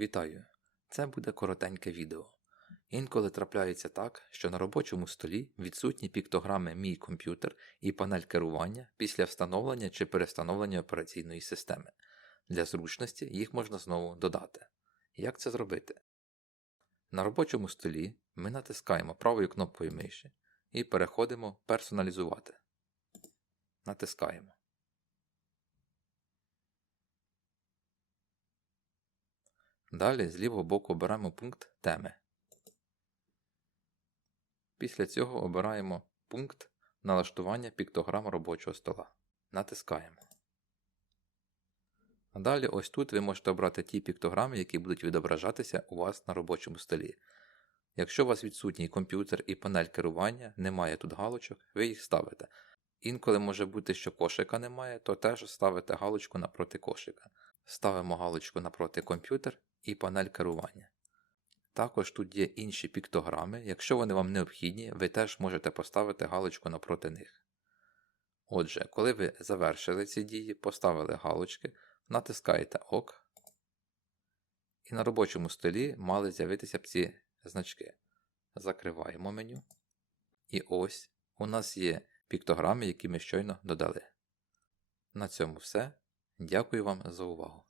Вітаю! Це буде коротеньке відео. Інколи трапляється так, що на робочому столі відсутні піктограми Мій комп'ютер і панель керування після встановлення чи перестановлення операційної системи. Для зручності їх можна знову додати. Як це зробити? На робочому столі ми натискаємо правою кнопкою миші і переходимо Персоналізувати. Натискаємо. Далі з лівого боку обираємо пункт Теми. Після цього обираємо пункт Налаштування піктограм робочого стола. Натискаємо. Далі ось тут ви можете обрати ті піктограми, які будуть відображатися у вас на робочому столі. Якщо у вас відсутній комп'ютер і панель керування, немає тут галочок, ви їх ставите. Інколи може бути, що кошика немає, то теж ставите галочку напроти кошика. Ставимо галочку напроти комп'ютер і панель керування. Також тут є інші піктограми, якщо вони вам необхідні, ви теж можете поставити галочку напроти них. Отже, коли ви завершили ці дії, поставили галочки, натискаєте ОК, і на робочому столі мали з'явитися б ці значки. Закриваємо меню. І ось у нас є піктограми, які ми щойно додали. На цьому все. Дякую вам за увагу.